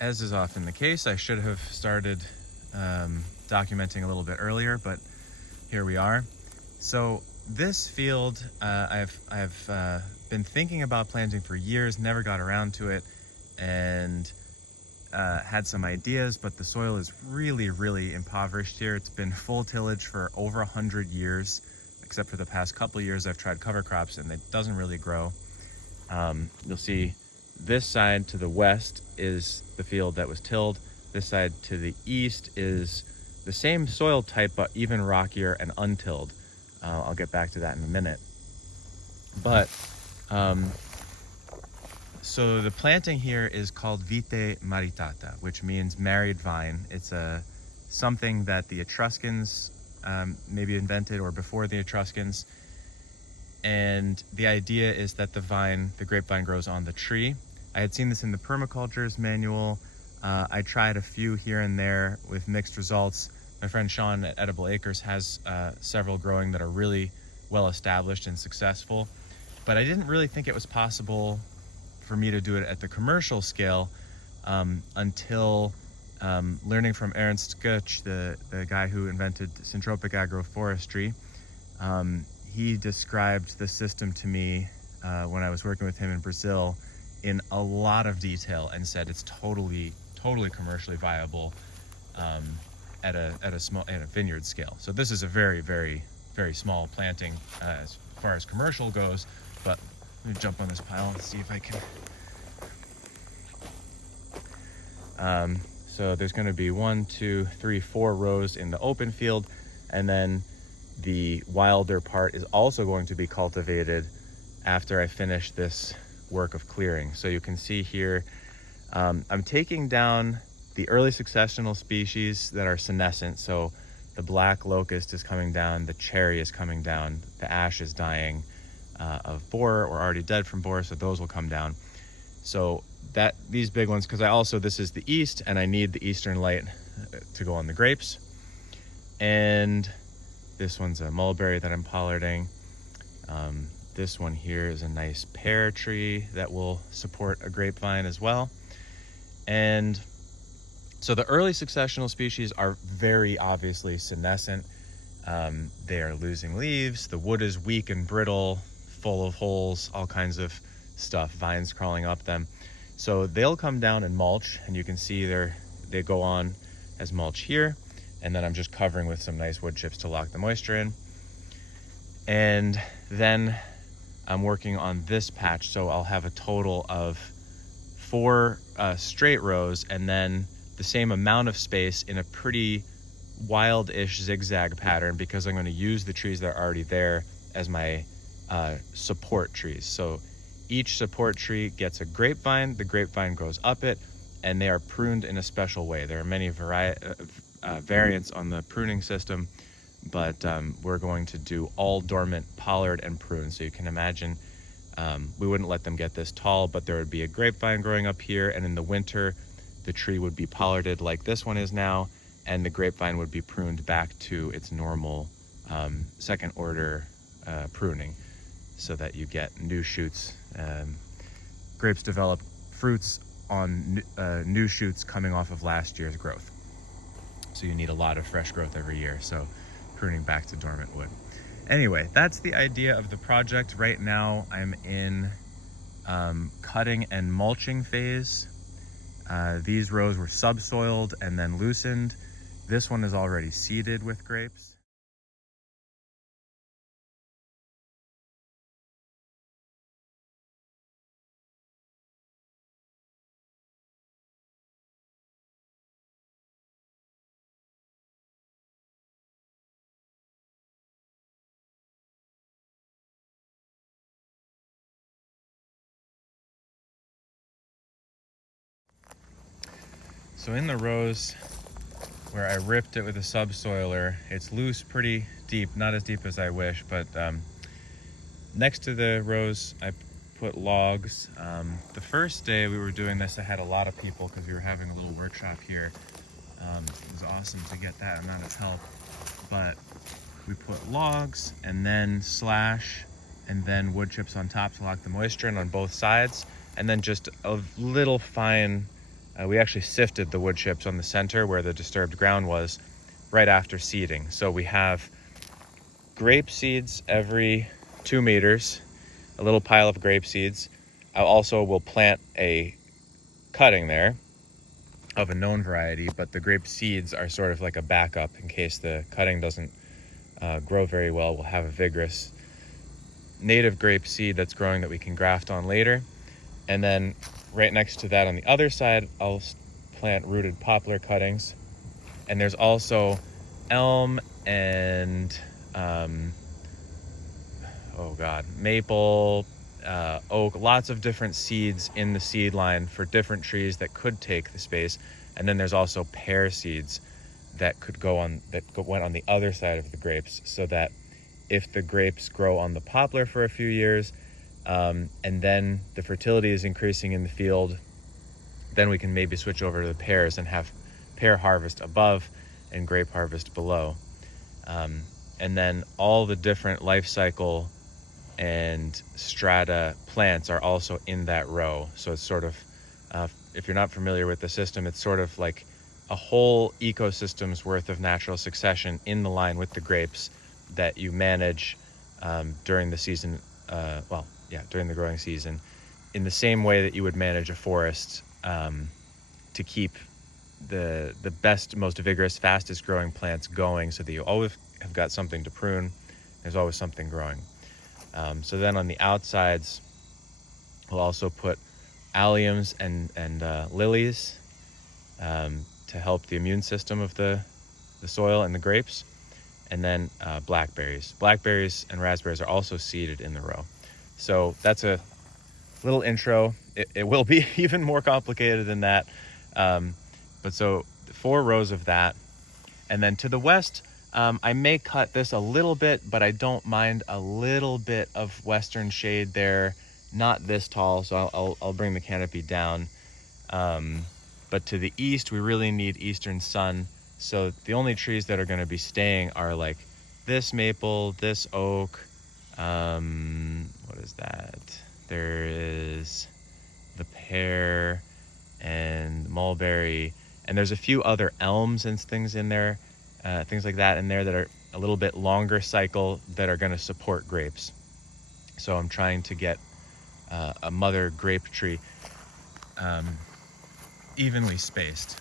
as is often the case, I should have started documenting a little bit earlier, but here we are. So this field, I've been thinking about planting for years, never got around to it, and had some ideas, but the soil is really impoverished here. It's been full tillage for over 100 years, except for the past couple of years I've tried cover crops and it doesn't really grow. You'll see this side to the west is the field that was tilled. This side to the east is the same soil type, but even rockier and untilled. I'll get back to that in a minute. But so the planting here is called Vite maritata, which means married vine. It's something that the Etruscans maybe invented, or before the Etruscans. And the idea is that the grapevine grows on the tree. I had seen this in the permaculture's manual. I tried a few here and there with mixed results. My friend Sean at Edible Acres has several growing that are really well established and successful. But I didn't really think it was possible for me to do it at the commercial scale until learning from Ernst Götsch, the guy who invented syntropic agroforestry. He described the system to me when I was working with him in Brazil in a lot of detail, and said it's totally commercially viable at a vineyard scale. So this is a very small planting as far as commercial goes, but let me jump on this pile and see if I can. So there's going to be 1, 2, 3, 4 rows in the open field, and then the wilder part is also going to be cultivated after I finish this work of clearing. So you can see here, I'm taking down the early successional species that are senescent. So the black locust is coming down, the cherry is coming down, the ash is dying of borer or already dead from borer, so those will come down. So these big ones, because this is the east and I need the eastern light to go on the grapes. And this one's a mulberry that I'm pollarding. This one here is a nice pear tree that will support a grapevine as well. And so the early successional species are very obviously senescent. They are losing leaves. The wood is weak and brittle, full of holes, all kinds of stuff, vines crawling up them. So they'll come down and mulch, and you can see they go on as mulch here. And then I'm just covering with some nice wood chips to lock the moisture in. And then I'm working on this patch, so I'll have a total of 4 straight rows, and then the same amount of space in a pretty wild-ish zigzag pattern, because I'm going to use the trees that are already there as my support trees. So each support tree gets a grapevine, the grapevine grows up it, and they are pruned in a special way. There are many variants on the pruning system, but we're going to do all dormant pollard and prune. So you can imagine we wouldn't let them get this tall, but there would be a grapevine growing up here, and in the winter the tree would be pollarded like this one is now, and the grapevine would be pruned back to its normal second order pruning, so that you get new shoots. Grapes develop fruits on new shoots coming off of last year's growth. So you need a lot of fresh growth every year, so pruning back to dormant wood. Anyway, that's the idea of the project. Right now I'm in cutting and mulching phase. These rows were subsoiled and then loosened. This one is already seeded with grapes. So in the rows where I ripped it with a subsoiler, it's loose pretty deep, not as deep as I wish, but next to the rows I put logs. The first day we were doing this, I had a lot of people because we were having a little workshop here. It was awesome to get that amount of help, but we put logs and then slash and then wood chips on top to lock the moisture in on both sides, and then just a little fine We actually sifted the wood chips on the center where the disturbed ground was right after seeding. So we have grape seeds every 2 meters, a little pile of grape seeds. I also will plant a cutting there of a known variety, but the grape seeds are sort of like a backup in case the cutting doesn't grow very well. We'll have a vigorous native grape seed that's growing that we can graft on later. And then right next to that on the other side, I'll plant rooted poplar cuttings. And there's also elm and maple, oak, lots of different seeds in the seed line for different trees that could take the space. And then there's also pear seeds that could went on the other side of the grapes, so that if the grapes grow on the poplar for a few years, and then the fertility is increasing in the field, then we can maybe switch over to the pears and have pear harvest above and grape harvest below. And then all the different life cycle and strata plants are also in that row. So it's sort of, if you're not familiar with the system, it's sort of like a whole ecosystem's worth of natural succession in the line with the grapes that you manage during the season, during the growing season, in the same way that you would manage a forest to keep the best, most vigorous, fastest growing plants going, so that you always have got something to prune. There's always something growing. So then on the outsides, we'll also put alliums and lilies to help the immune system of the soil and the grapes. And then blackberries. Blackberries and raspberries are also seeded in the row. So that's a little intro. It will be even more complicated than that. But so 4 rows of that. And then to the west, I may cut this a little bit, but I don't mind a little bit of western shade there. Not this tall, so I'll bring the canopy down. But to the east, we really need eastern sun. So the only trees that are going to be staying are like this maple, this oak. What is that? There is the pear and mulberry, and there's a few other elms and things in there, things like that in there that are a little bit longer cycle that are going to support grapes. So I'm trying to get a mother grape tree evenly spaced.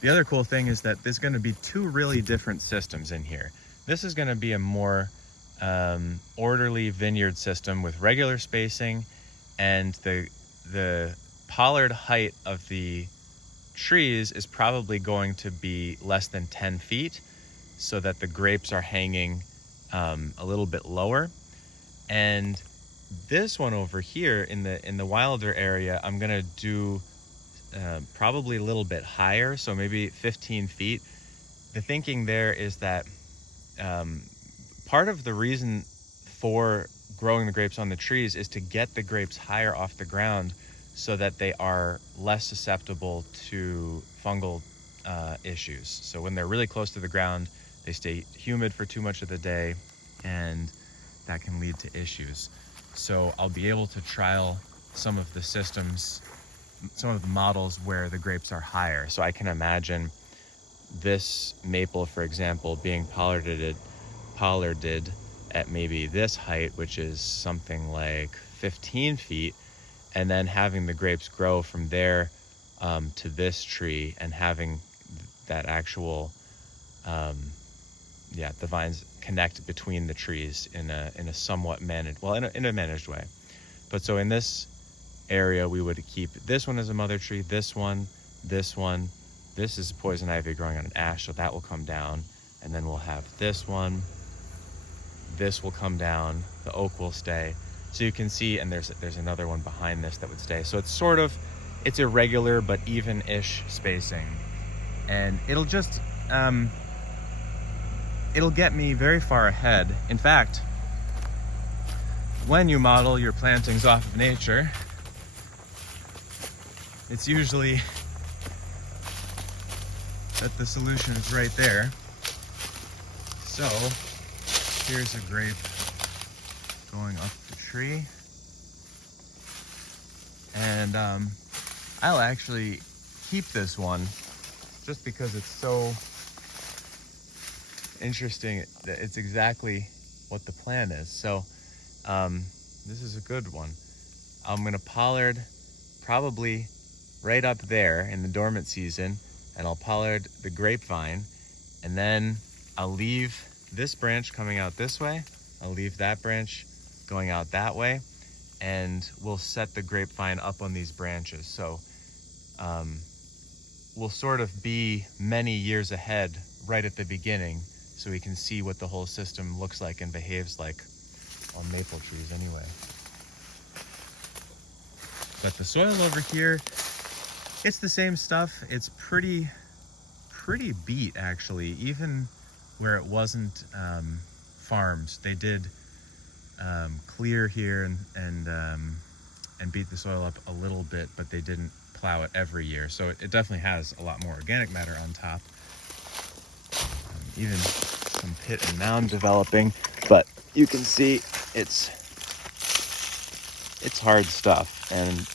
The other cool thing is that there's going to be 2 really different systems in here. This is going to be a more orderly vineyard system with regular spacing, and the pollard height of the trees is probably going to be less than 10 feet, so that the grapes are hanging a little bit lower. And this one over here in the wilder area, I'm going to do probably a little bit higher, so maybe 15 feet. The thinking there is that part of the reason for growing the grapes on the trees is to get the grapes higher off the ground, so that they are less susceptible to fungal issues. So when they're really close to the ground, they stay humid for too much of the day, and that can lead to issues. So I'll be able to trial some of the systems, some of the models where the grapes are higher. So I can imagine this maple, for example, being pollarded at maybe this height, which is something like 15 feet, and then having the grapes grow from there to this tree, and having that actual, the vines connect between the trees in a somewhat managed, in a managed way. But so in this area, we would keep this one as a mother tree, this one. This is poison ivy growing on an ash, so that will come down. And then we'll have this one. This will come down. The oak will stay. So you can see, and there's another one behind this that would stay. So it's irregular but even-ish spacing. And it'll just, it'll get me very far ahead. In fact, when you model your plantings off of nature, it's usually that the solution is right there. So here's a grape going up the tree, and I'll actually keep this one just because it's so interesting. It's exactly what the plan is. So this is a good one. I'm gonna pollard probably right up there in the dormant season, and I'll pollard the grapevine, and then I'll leave this branch coming out this way. I'll leave that branch going out that way, and we'll set the grapevine up on these branches. So we'll sort of be many years ahead right at the beginning, so we can see what the whole system looks like and behaves like on maple trees anyway. But the soil over here, it's the same stuff. It's pretty beat actually, even where it wasn't farmed. They did clear here and beat the soil up a little bit, but they didn't plow it every year. So it definitely has a lot more organic matter on top. Even some pit and mound developing, but you can see it's hard stuff, and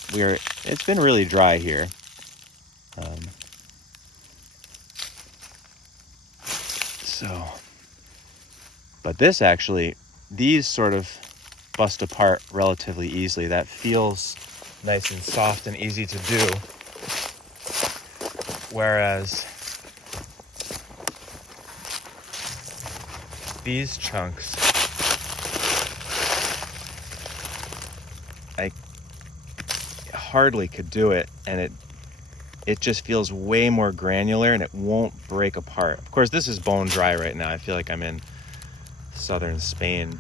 it's been really dry here. But these sort of bust apart relatively easily. That feels nice and soft and easy to do. Whereas these chunks, I hardly could do it, and it just feels way more granular, and it won't break apart. Of course, this is bone dry right now. I feel like I'm in southern Spain.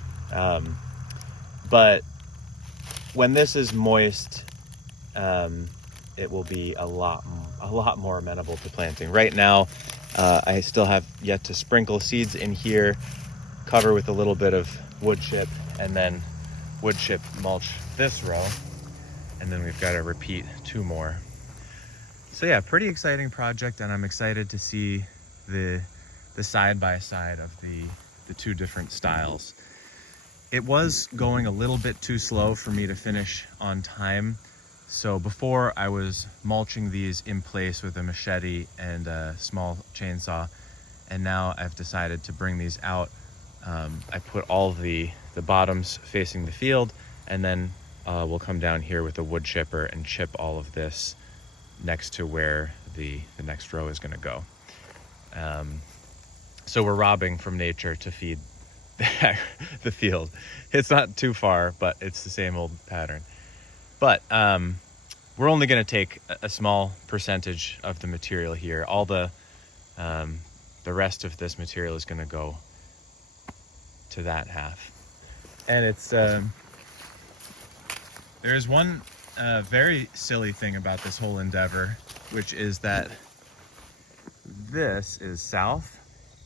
But when this is moist, it will be a lot more amenable to planting. Right now, I still have yet to sprinkle seeds in here, cover with a little bit of wood chip, and then wood chip mulch this row. And then we've got to repeat 2 more. So yeah, pretty exciting project, and I'm excited to see the side-by-side of the 2 different styles. It was going a little bit too slow for me to finish on time. So before, I was mulching these in place with a machete and a small chainsaw, and now I've decided to bring these out. I put all the bottoms facing the field, and then we'll come down here with a wood chipper and chip all of this next to where the next row is going to go. So we're robbing from nature to feed the field. It's not too far, but it's the same old pattern. But we're only going to take a small percentage of the material here. All the rest of this material is going to go to that half. And it's there's one very silly thing about this whole endeavor, which is that this is south,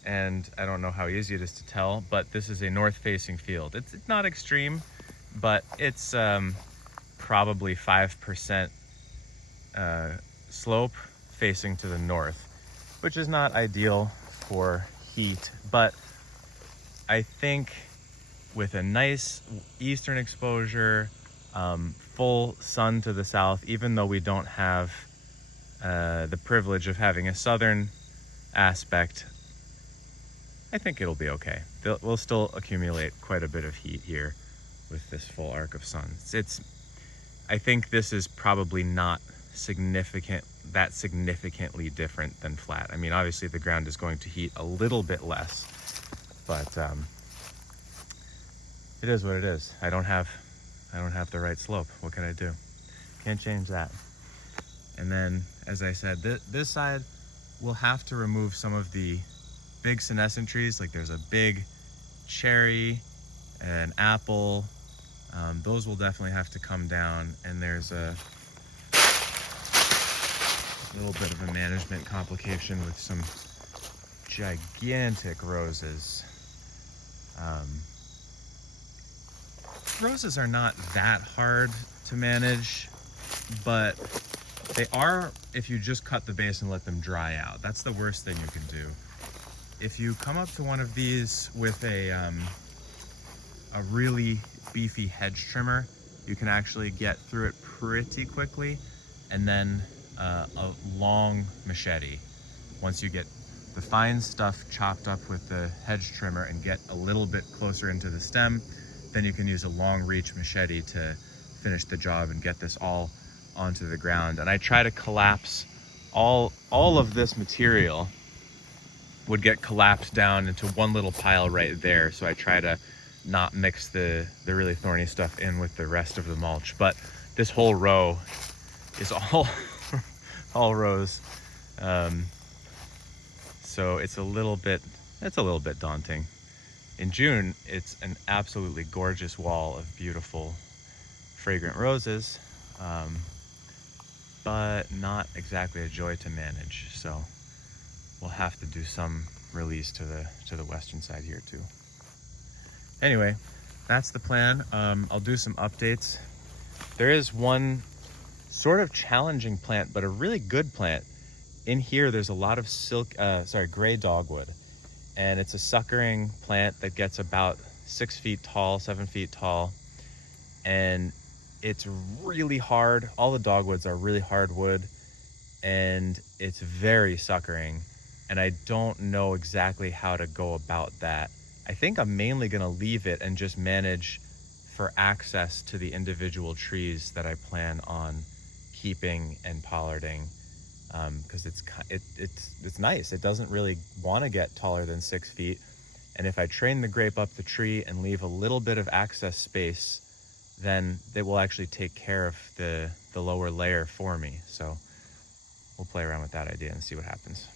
and I don't know how easy it is to tell, but this is a north-facing field. It's not extreme, but it's probably 5% slope facing to the north, which is not ideal for heat, but I think with a nice eastern exposure, full sun to the south, even though we don't have the privilege of having a southern aspect, I think it'll be okay. We'll still accumulate quite a bit of heat here with this full arc of sun. I think this is probably not that significantly different than flat. I mean, obviously the ground is going to heat a little bit less, but it is what it is. I don't have the right slope. What can I do? Can't change that. And then, as I said, this side, we'll have to remove some of the big senescent trees. Like there's a big cherry, an apple. Those will definitely have to come down. And there's a little bit of a management complication with some gigantic roses. Roses are not that hard to manage, but they are if you just cut the base and let them dry out. That's the worst thing you can do. If you come up to one of these with a really beefy hedge trimmer, you can actually get through it pretty quickly. and then a long machete. Once you get the fine stuff chopped up with the hedge trimmer and get a little bit closer into the stem, then you can use a long reach machete to finish the job and get this all onto the ground. And I try to collapse all of this material would get collapsed down into one little pile right there. So I try to not mix the really thorny stuff in with the rest of the mulch. But this whole row is all rows. So it's a little bit daunting. In June, it's an absolutely gorgeous wall of beautiful, fragrant roses, but not exactly a joy to manage. So we'll have to do some release to the western side here too. Anyway, that's the plan. I'll do some updates. There is one sort of challenging plant, but a really good plant. In here, there's a lot of gray dogwood, and it's a suckering plant that gets about 6 feet tall, 7 feet tall, and it's really hard. All the dogwoods are really hard wood, and it's very suckering, and I don't know exactly how to go about that. I think I'm mainly going to leave it and just manage for access to the individual trees that I plan on keeping and pollarding, because it's nice. It doesn't really want to get taller than 6 feet, and if I train the grape up the tree and leave a little bit of access space, then they will actually take care of the lower layer for me. So we'll play around with that idea and see what happens.